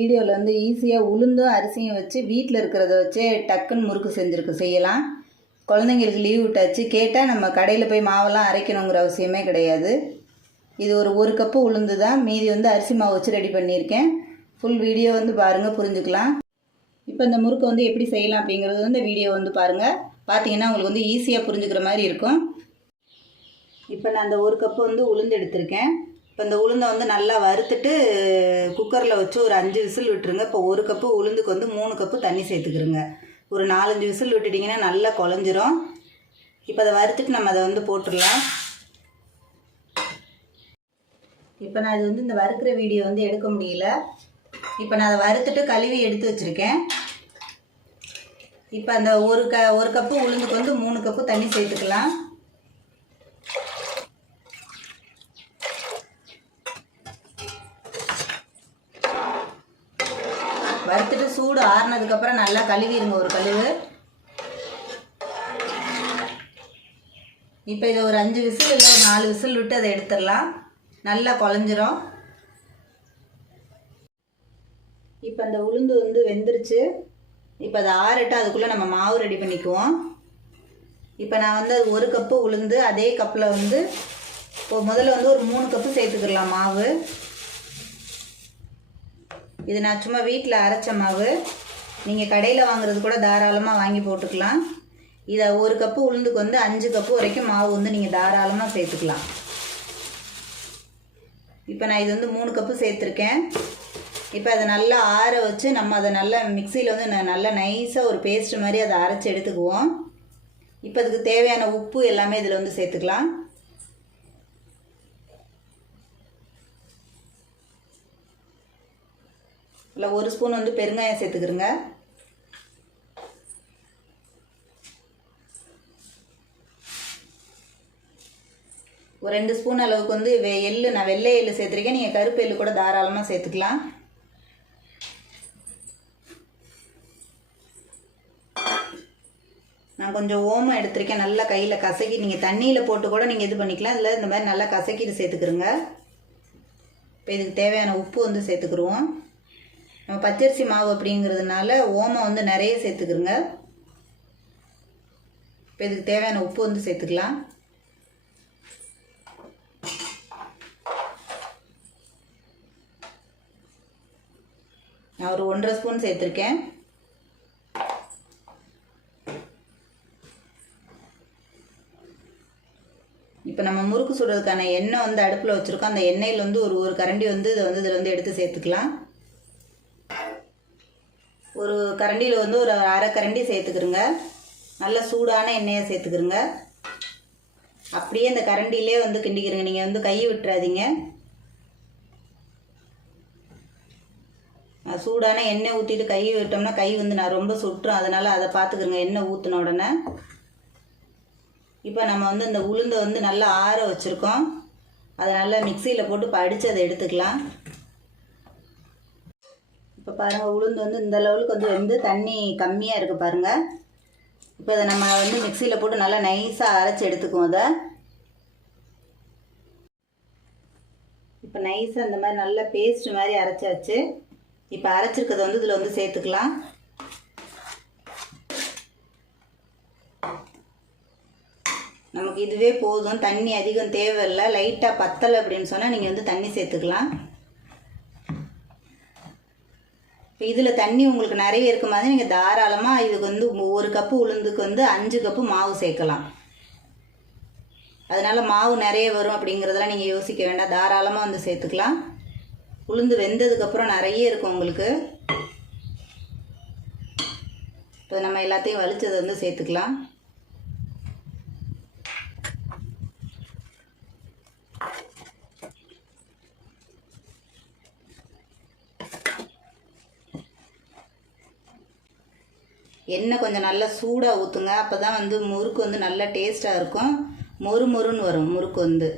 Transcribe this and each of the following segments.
வீடியோவில் வந்து ஈஸியாக உளுந்தும் அரிசியும் வச்சு வீட்டில் இருக்கிறத வச்சே டக்குன்னு முறுக்கு செஞ்சுருக்கு. செய்யலாம். குழந்தைங்களுக்கு லீவ் விட்டாச்சு. கேட்டால் நம்ம கடையில் போய் மாவெல்லாம் அரைக்கணுங்கிற அவசியமே கிடையாது. இது ஒரு ஒரு கப்பு உளுந்து தான். மீதி வந்து அரிசி மாவு வச்சு ரெடி பண்ணியிருக்கேன். ஃபுல் வீடியோ வந்து பாருங்கள் புரிஞ்சுக்கலாம். இப்போ இந்த முறுக்கை வந்து எப்படி செய்யலாம் அப்படிங்கிறது வந்து இந்த வீடியோ வந்து பாருங்கள் பார்த்தீங்கன்னா உங்களுக்கு வந்து ஈஸியாக புரிஞ்சுக்கிற மாதிரி இருக்கும். இப்போ நான் அந்த ஒரு கப்பு வந்து உளுந்து எடுத்திருக்கேன். இப்போ இந்த உளுந்தை வந்து நல்லா வறுத்துட்டு குக்கரில் வச்சு ஒரு அஞ்சு விசில் விட்டுருங்க. இப்போ ஒரு கப்பு உளுந்துக்கு வந்து மூணு கப்பு தண்ணி சேர்த்துக்கிறோங்க. ஒரு நாலஞ்சு விசில் விட்டுட்டிங்கன்னா நல்லா குழஞ்சிரும். இப்போ அதை வறுத்துட்டு நம்ம அதை வந்து போட்டுடலாம். இப்போ நான் இது வந்து இந்த வறுக்கிற வீடியோ வந்து எடுக்க முடியல. இப்போ நான் அதை வறுத்துட்டு கழுவி எடுத்து வச்சுருக்கேன். இப்போ அந்த ஒரு க ஒரு கப்பு உளுந்துக்கு வந்து மூணு கப்பு தண்ணி சேர்த்துக்கலாம் வறுத்துட்டு சூடு ஆறுனதுக்கப்புறம் நல்லா கழுவிடுங்க ஒரு கழுவு. இப்போ இதை ஒரு அஞ்சு விசில் இல்லை ஒரு நாலு விசில் விட்டு அதை எடுத்துடலாம். நல்லா குழஞ்சிரும். இப்போ அந்த உளுந்து வந்து வெந்துருச்சு. இப்போ அதை ஆறட்டு அதுக்குள்ளே நம்ம மாவு ரெடி பண்ணிக்குவோம். இப்போ நான் வந்து அது ஒரு கப்பு உளுந்து அதே கப்பில் வந்து இப்போ முதல்ல வந்து ஒரு மூணு கப்பு சேர்த்துக்கிடலாம் மாவு. இது நான் சும்மா வீட்டில் அரைச்ச மாவு. நீங்கள் கடையில் வாங்குறது கூட தாராளமாக வாங்கி போட்டுக்கலாம். இதை ஒரு கப்பு உளுந்துக்கு வந்து அஞ்சு கப்பு வரைக்கும் மாவு வந்து நீங்கள் தாராளமாக சேர்த்துக்கலாம். இப்போ நான் இது வந்து மூணு கப்பு சேர்த்துருக்கேன். இப்போ அதை நல்லா ஆற வச்சு நம்ம அதை நல்லா மிக்சியில் வந்து ந- நல்லா நைஸாக ஒரு பேஸ்ட் மாதிரி அதை அரைச்சி எடுத்துக்குவோம். இப்போ அதுக்கு தேவையான உப்பு எல்லாமே இதில் வந்து சேர்த்துக்கலாம். இல்லை ஒரு ஸ்பூன் வந்து பெருங்காயம் சேர்த்துக்கிறோங்க. ஒரு ரெண்டு ஸ்பூன் அளவுக்கு வந்து வெ எள்ளு நான் வெள்ளை எள்ளு சேர்த்துருக்கேன். நீங்கள் கருப்பு எள்ளு கூட தாராளமாக சேர்த்துக்கலாம். நான் கொஞ்சம் ஓமம் எடுத்திருக்கேன். நல்லா கையில் கசக்கி நீங்கள் தண்ணியில் போட்டு கூட நீங்கள் இது பண்ணிக்கலாம். இல்லை இந்த மாதிரி நல்லா கசக்கிட்டு சேர்த்துக்கிறோங்க. இப்போ இதுக்கு தேவையான உப்பு வந்து சேர்த்துக்குருவோம். நம்ம பச்சரிசி மாவு அப்படிங்கிறதுனால ஓமம் வந்து நிறைய சேர்த்துக்கிறோங்க இப்போ இதுக்கு தேவையான உப்பு வந்து சேர்த்துக்கலாம். நான் ஒரு ஒன்றரை ஸ்பூன் சேர்த்துருக்கேன். இப்போ நம்ம முறுக்கு சுடுறதுக்கான எண்ணெய் வந்து அடுப்பில் வச்சுருக்கோம். அந்த எண்ணெயில் வந்து ஒரு ஒரு கரண்டி வந்து இதை வந்து இதில் வந்து எடுத்து சேர்த்துக்கலாம். ஒரு கரண்டியில் வந்து ஒரு அரை கரண்டி சேர்த்துக்கிறோங்க நல்ல சூடான எண்ணெயை சேர்த்துக்கிறோங்க அப்படியே இந்த கரண்டிலே வந்து கிண்டிக்கிறங்க நீங்கள் வந்து கை விட்டுறாதீங்க. சூடான எண்ணெய் ஊற்றிட்டு கை விட்டோம்னா கை வந்து நான் ரொம்ப சுட்டுரும் அதனால் அதை பார்த்துக்கிறோங்க எண்ணெய் ஊற்றின உடனே. இப்போ நம்ம வந்து இந்த உளுந்தை வந்து நல்லா ஆற வச்சுருக்கோம். அதை நல்லா மிக்சியில் போட்டு படித்து அதை எடுத்துக்கலாம். இப்போ பாருங்கள் உளுந்து வந்து இந்த லெவலுக்கு வந்து வந்து தண்ணி கம்மியாக இருக்குது பாருங்கள் இப்போ இதை நம்ம வந்து மிக்சியில் போட்டு நல்லா நைஸாக அரைச்சி எடுத்துக்குவோம் அதை இப்போ நைஸாக இந்த மாதிரி நல்ல பேஸ்ட் மாதிரி அரைச்சாச்சு. இப்போ அரைச்சிருக்கிறத வந்து இதில் வந்து சேர்த்துக்கலாம். நமக்கு இதுவே போதும். தண்ணி அதிகம் தேவையில்லை. லைட்டாக பத்தலை அப்படின்னு சொன்னால் நீங்கள் வந்து தண்ணி சேர்த்துக்கலாம் இப்போ இதில் தண்ணி உங்களுக்கு நிறைய இருக்கும் மாதிரி நீங்கள் தாராளமாக இதுக்கு வந்து ஒரு கப்பு உளுந்துக்கு வந்து அஞ்சு கப்பு மாவு சேர்க்கலாம். அதனால் மாவு நிறைய வரும் அப்படிங்கிறதெல்லாம் நீங்கள் யோசிக்க வேண்டாம். தாராளமாக வந்து சேர்த்துக்கலாம். உளுந்து வெந்ததுக்கப்புறம் நிறைய இருக்கும் உங்களுக்கு. இப்போ நம்ம எல்லாத்தையும் வலிச்சதை வந்து சேர்த்துக்கலாம். எண்ணெய் கொஞ்சம் நல்லா சூடாக ஊற்றுங்க அப்போ தான் வந்து முறுக்கு வந்து நல்லா டேஸ்ட்டாக இருக்கும். மொறு மொறுன்னு வரும் முறுக்கு வந்து.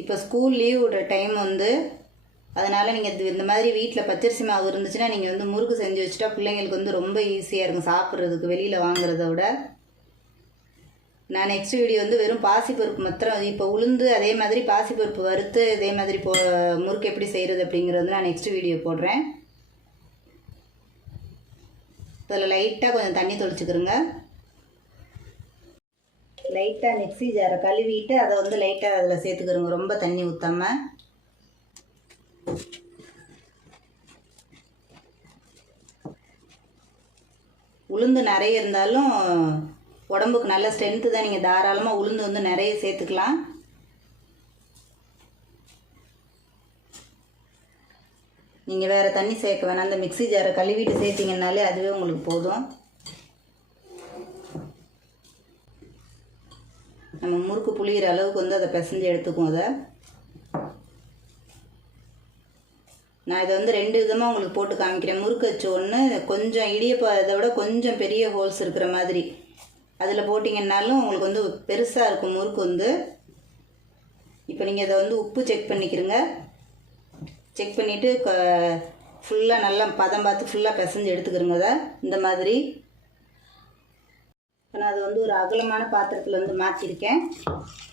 இப்போ ஸ்கூல் லீவ் விடுற டைம் வந்து அதனால் நீங்கள் இந்த மாதிரி வீட்டில் பச்சரிசி மாவு இருந்துச்சுன்னா நீங்கள் வந்து முறுக்கு செஞ்சு வச்சுட்டா பிள்ளைங்களுக்கு வந்து ரொம்ப ஈஸியாக இருக்கும் சாப்பிட்றதுக்கு வெளியில் வாங்குறத விட. நான் நெக்ஸ்ட் வீடியோ வந்து வெறும் பாசிப்பருப்பு மாத்திரம் இப்போ உளுந்து அதே மாதிரி பாசிப்பருப்பு வறுத்து இதே மாதிரி போ முறுக்கு எப்படி செய்கிறது அப்படிங்கிறது நான் நெக்ஸ்ட் வீடியோ போடுறேன். இதில் லைட்டாக கொஞ்சம் தண்ணி தொளிச்சுக்கிறோங்க லைட்டாக மிக்ஸி ஜாரை கழுவிட்டு அதை வந்து லைட்டாக அதில் சேர்த்துக்கிறோங்க ரொம்ப தண்ணி ஊற்றாம உளுந்து நிறைய இருந்தாலும் உடம்புக்கு நல்ல ஸ்ட்ரென்த்து தான். நீங்கள் தாராளமாக உளுந்து வந்து நிறைய சேர்த்துக்கலாம். நீங்கள் வேறு தண்ணி சேர்க்க வேணாம். அந்த மிக்ஸி ஜாரை கழுவிட்டு சேர்த்திங்கனாலே அதுவே உங்களுக்கு போதும். நம்ம முறுக்கு புளியிற அளவுக்கு வந்து அதை பிசைஞ்சு எடுத்துக்குவோம் அதை. நான் இதை வந்து ரெண்டு விதமாக உங்களுக்கு போட்டு காமிக்கிறேன். முறுக்கு வச்சு ஒன்று கொஞ்சம் இடியப்ப இதை விட கொஞ்சம் பெரிய ஹோல்ஸ் இருக்கிற மாதிரி. அதில் போட்டிங்கன்னாலும் உங்களுக்கு வந்து பெருசாக இருக்கும் முறுக்கு வந்து. இப்போ நீங்கள் இதை வந்து உப்பு செக் பண்ணிக்கிறங்க. செக் பண்ணிவிட்டு க ஃபுல்லாக நல்லா பதம் பார்த்து ஃபுல்லாக பிசைஞ்சு எடுத்துக்கிறோங்க அதை. இந்த மாதிரி. இப்போ நான் அது வந்து ஒரு அகலமான பாத்திரத்தில் வந்து மாற்றிருக்கேன்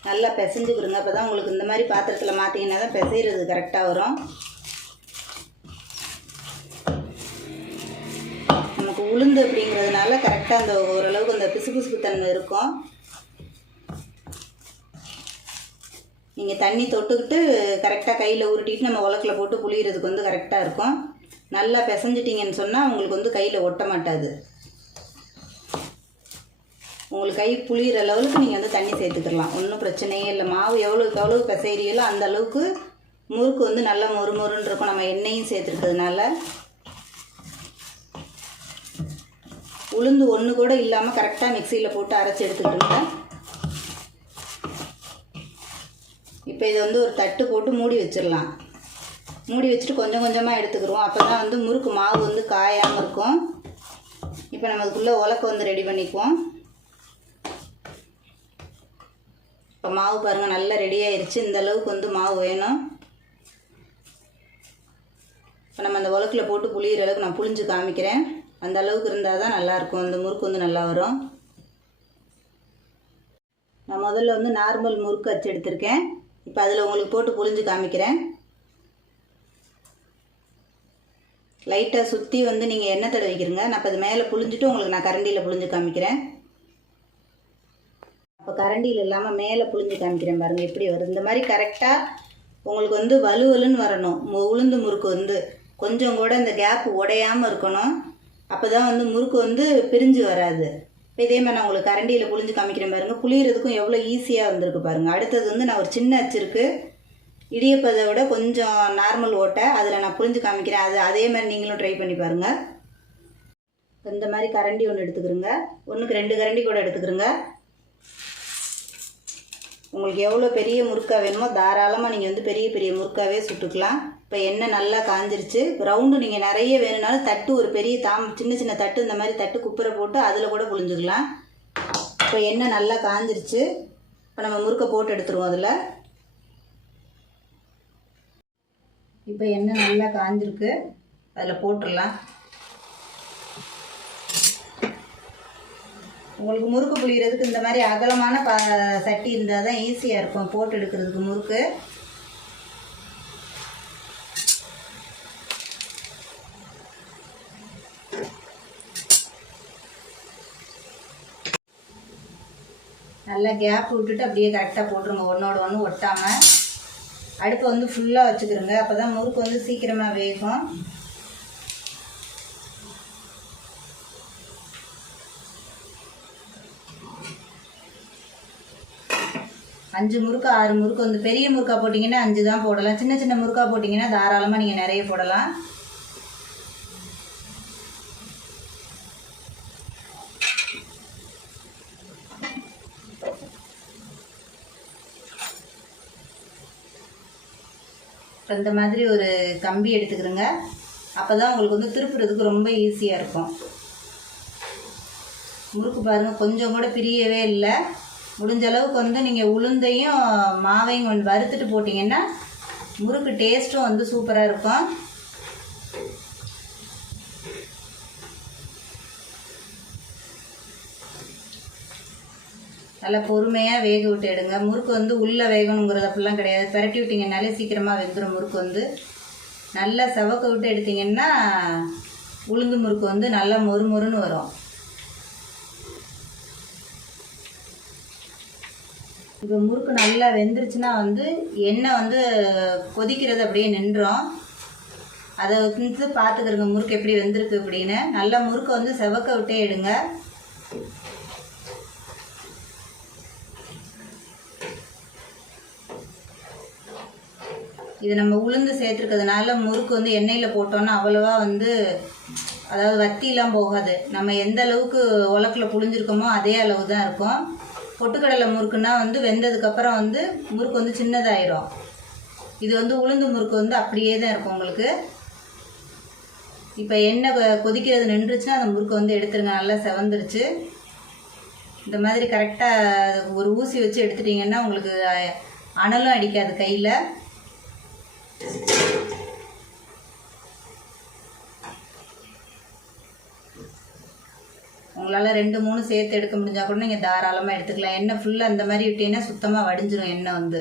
நல்லா பிசைஞ்சுக்கிறோங்க அப்போ தான் உங்களுக்கு இந்த மாதிரி பாத்திரத்தில் மாற்றிங்கன்னா தான் பிசைகிறது கரெக்டாக வரும். நமக்கு உளுந்து அப்படிங்கிறதுனால கரெக்டாக அந்த ஓரளவுக்கு அந்த பிசுபிசுப்பு தன்மை இருக்கும். நீங்கள் தண்ணி தொட்டுக்கிட்டு கரெக்டாக கையில் உருட்டிட்டு நம்ம உலக்கில் போட்டு புளியறதுக்கு வந்து கரெக்டாக இருக்கும். நல்லா பிசைஞ்சிட்டிங்கன்னு சொன்னால் உங்களுக்கு வந்து கையில் ஒட்ட மாட்டாது. உங்களுக்கு கை புளியிற லெவலுக்கு நீங்கள் வந்து தண்ணி சேர்த்துக்கலாம். ஒன்றும் பிரச்சனையே இல்லை. மாவு எவ்வளோக்கு எவ்வளோ பிசைறீங்களோ அந்த அளவுக்கு முறுக்கு வந்து நல்லா மொறு மொறுன்னு இருக்கும். நம்ம எண்ணெயும் சேர்த்துருக்கிறதுனால. உளுந்து ஒன்று கூட இல்லாமல் கரெக்டாக மிக்சியில் போட்டு அரைச்சி எடுத்துக்கிட்டுங்க இப்போ இதை வந்து ஒரு தட்டு போட்டு மூடி வச்சிடலாம். மூடி வச்சுட்டு கொஞ்சம் கொஞ்சமாக எடுத்துக்கிறோம். அப்போ தான் வந்து முறுக்கு மாவு வந்து காயாமல் இருக்கும். இப்போ நம்ம அதுக்குள்ளே உலக்க வந்து ரெடி பண்ணிக்குவோம். இப்போ மாவு பாருங்கள் நல்லா ரெடி ஆயிடுச்சு இந்த அளவுக்கு வந்து மாவு வேணும். இப்போ நம்ம அந்த உலக்கில் போட்டு புளியிற அளவுக்கு நான் புளிஞ்சு காமிக்கிறேன். அந்த அளவுக்கு இருந்தால் தான் நல்லாயிருக்கும் அந்த முறுக்கு வந்து நல்லா வரும். நான் முதல்ல வந்து நார்மல் முறுக்கு அச்சு எடுத்திருக்கேன். இப்போ அதில் உங்களுக்கு போட்டு புளிஞ்சு காமிக்கிறேன். லைட்டாக சுற்றி வந்து நீங்கள் எண்ணெய் தடவிக்கிறங்க. நான் இப்போ அது மேலே புளிஞ்சிட்டு உங்களுக்கு நான் கரண்டியில் புளிஞ்சு காமிக்கிறேன். அப்போ கரண்டியில் இல்லாமல் மேலே புளிஞ்சு காமிக்கிறேன் பாருங்கள் எப்படி வருது. இந்த மாதிரி கரெக்டாக உங்களுக்கு வந்து வலுவலுன்னு வரணும். மு- உளுந்து முறுக்கு வந்து. கொஞ்சம் கூட இந்த கேப் உடையாமல் இருக்கணும். அப்போ தான் வந்து முறுக்கு வந்து பிரிஞ்சு வராது. இப்போ இதே மாதிரி நான் உங்களுக்கு கரண்டியில் புளிஞ்சு காமிக்கிறேன் பாருங்கள் புளியறதுக்கும் எவ்வளோ ஈஸியாக வந்திருக்கு பாருங்கள் அடுத்தது வந்து நான் ஒரு சின்ன அச்சிருக்கு. இடியப்பதை விட கொஞ்சம் நார்மல் ஓட்டை. அதில் நான் புளிஞ்சு காமிக்கிறேன். அது அதே மாதிரி நீங்களும் ட்ரை பண்ணி பாருங்கள் இந்த மாதிரி கரண்டி ஒன்று எடுத்துக்கிறோங்க. ஒன்றுக்கு ரெண்டு கரண்டி கூட எடுத்துக்கிறோங்க. உங்களுக்கு எவ்வளோ பெரிய முறுக்கா வேணுமோ தாராளமாக நீங்கள் வந்து பெரிய பெரிய முறுக்காவே சுட்டுக்கலாம். இப்போ எண்ணெய் நல்லா காஞ்சிருச்சு. ரவுண்டு நீங்கள் நிறைய வேணும்னாலும் தட்டு ஒரு பெரிய தாம் சின்ன சின்ன தட்டு இந்த மாதிரி தட்டு குப்பரை போட்டு அதில் கூட புழிஞ்சுக்கலாம். இப்போ எண்ணெய் நல்லா காஞ்சிருச்சு. இப்போ நம்ம முறுக்கை போட்டு எடுத்துருவோம் அதில். இப்போ எண்ணெய் நல்லா காஞ்சிருக்கு. அதில் போட்டுடலாம். உங்களுக்கு முறுக்கு புளிகிறதுக்கு இந்த மாதிரி அகலமான ப சட்டி இருந்தால் தான் ஈஸியாக இருக்கும். போட்டு எடுக்கிறதுக்கு முறுக்கு. நல்லா கேப் விட்டுட்டு அப்படியே கரெக்டாக போட்டுருங்க. ஒன்றோட ஒன்று ஒட்டாமல் அடுப்பை வந்து ஃபுல்லாக வச்சுக்கிறோங்க. அப்போ தான் முறுக்கு வந்து சீக்கிரமாக வேகும். அஞ்சு முறுக்கு ஆறு முறுக்கு வந்து பெரிய முறுக்கா போட்டிங்கன்னா அஞ்சு தான் போடலாம். சின்ன சின்ன முறுக்கா போட்டிங்கன்னா தாராளமாக நீங்கள் நிறைய போடலாம். இந்த மாதிரி ஒரு கம்பி எடுத்துக்கிறோங்க. அப்போ தான் உங்களுக்கு வந்து திருப்புறதுக்கு ரொம்ப ஈஸியாக இருக்கும். முறுக்கு பாருங்கள் கொஞ்சம் கூட பிரியவே இல்லை. முடிஞ்ச அளவுக்கு வந்து நீங்கள் உளுந்தையும் மாவையும் கொஞ்சம் வறுத்துட்டு போட்டிங்கன்னா முறுக்கு டேஸ்ட்டும் வந்து சூப்பராக இருக்கும். நல்லா பொறுமையாக வேக விட்டு எடுங்க. முறுக்கு வந்து உள்ளே வேகணுங்கிறது அப்படிலாம் கிடையாது. பரட்டி விட்டிங்கனாலே சீக்கிரமாக வெந்துடும் முறுக்கு வந்து. நல்லா செவக்க விட்டு எடுத்திங்கன்னா உளுந்து முறுக்கு வந்து நல்லா மொறு மொறுன்னு வரும். இப்போ முறுக்கு நல்லா வெந்துருச்சுன்னா வந்து எண்ணெய் வந்து கொதிக்கிறது அப்படியே நின்றோம். அதை வந்து பார்த்துக்கிறங்க முறுக்கு எப்படி வெந்திருக்கு அப்படின்னு. நல்லா முறுக்கை வந்து செவக்க விட்டே எடுங்க. இது நம்ம உளுந்து சேர்த்துருக்கிறதுனால முறுக்கு வந்து எண்ணெயில் போட்டோன்னா அவ்வளோவா வந்து அதாவது வத்திலாம் போகாது. நம்ம எந்த அளவுக்கு உலக்கில் புழிஞ்சிருக்கோமோ அதே அளவு தான் இருக்கும். பொட்டுக்கடலை முறுக்குன்னா வந்து வெந்ததுக்கப்புறம் வந்து முறுக்கு வந்து சின்னதாயிரும். இது வந்து உளுந்து முறுக்கு வந்து அப்படியே தான் இருக்கும் உங்களுக்கு. இப்போ எண்ணெய் கொதிக்கிறது நின்றுச்சுன்னா அந்த முறுக்கு வந்து எடுத்துருங்க. நல்லா செவந்துருச்சு. இந்த மாதிரி கரெக்டாக ஒரு ஊசி வச்சு எடுத்துட்டிங்கன்னா உங்களுக்கு அனலும் அடிக்காது கையில். உங்களால் ரெண்டு மூணு சேர்த்து எடுக்க முடிஞ்சா கூட நீங்கள் தாராளமாக எடுத்துக்கலாம். எண்ணெய் ஃபுல்லாக அந்த மாதிரி விட்டீங்கன்னா சுத்தமாக வடிஞ்சிடும் எண்ணெய் வந்து.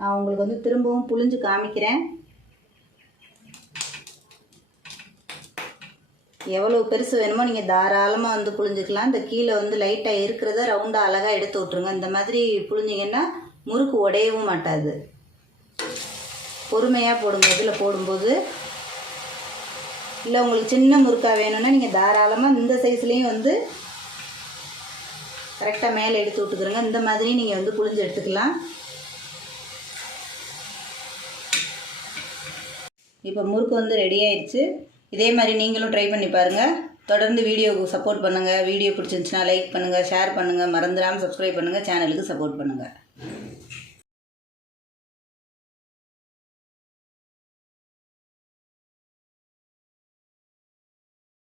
நான் உங்களுக்கு வந்து திரும்பவும் புழிஞ்சு காமிக்கிறேன். எவ்வளோ பெருசு வேணுமோ நீங்கள் தாராளமாக வந்து புளிஞ்சிக்கலாம் இந்த கீழே வந்து லைட்டாக இருக்கிறத ரவுண்டாக அழகாக எடுத்து விட்ருங்க இந்த மாதிரி புழிஞ்சிங்கன்னா முறுக்கு உடையவும் மாட்டாது. பொறுமையாக போடுங்க இதில் போடும்போது இல்லை உங்களுக்கு சின்ன முறுக்காக வேணும்னா நீங்கள் தாராளமாக இந்த சைஸ்லேயும் வந்து கரெக்டாக மேலே எடுத்து விட்டுக்கிறங்க இந்த மாதிரி நீங்கள் வந்து புழிஞ்சு எடுத்துக்கலாம். இப்போ முறுக்கு வந்து ரெடி ஆயிடுச்சு. இதே மாதிரி நீங்களும் ட்ரை பண்ணி பாருங்கள் தொடர்ந்து வீடியோவுக்கு சப்போர்ட் பண்ணுங்கள் வீடியோ பிடிச்சிருந்துச்சுன்னா லைக் பண்ணுங்கள் ஷேர் பண்ணுங்கள் மறந்துடாமல் சப்ஸ்கிரைப் பண்ணுங்கள் சேனலுக்கு சப்போர்ட் பண்ணுங்கள்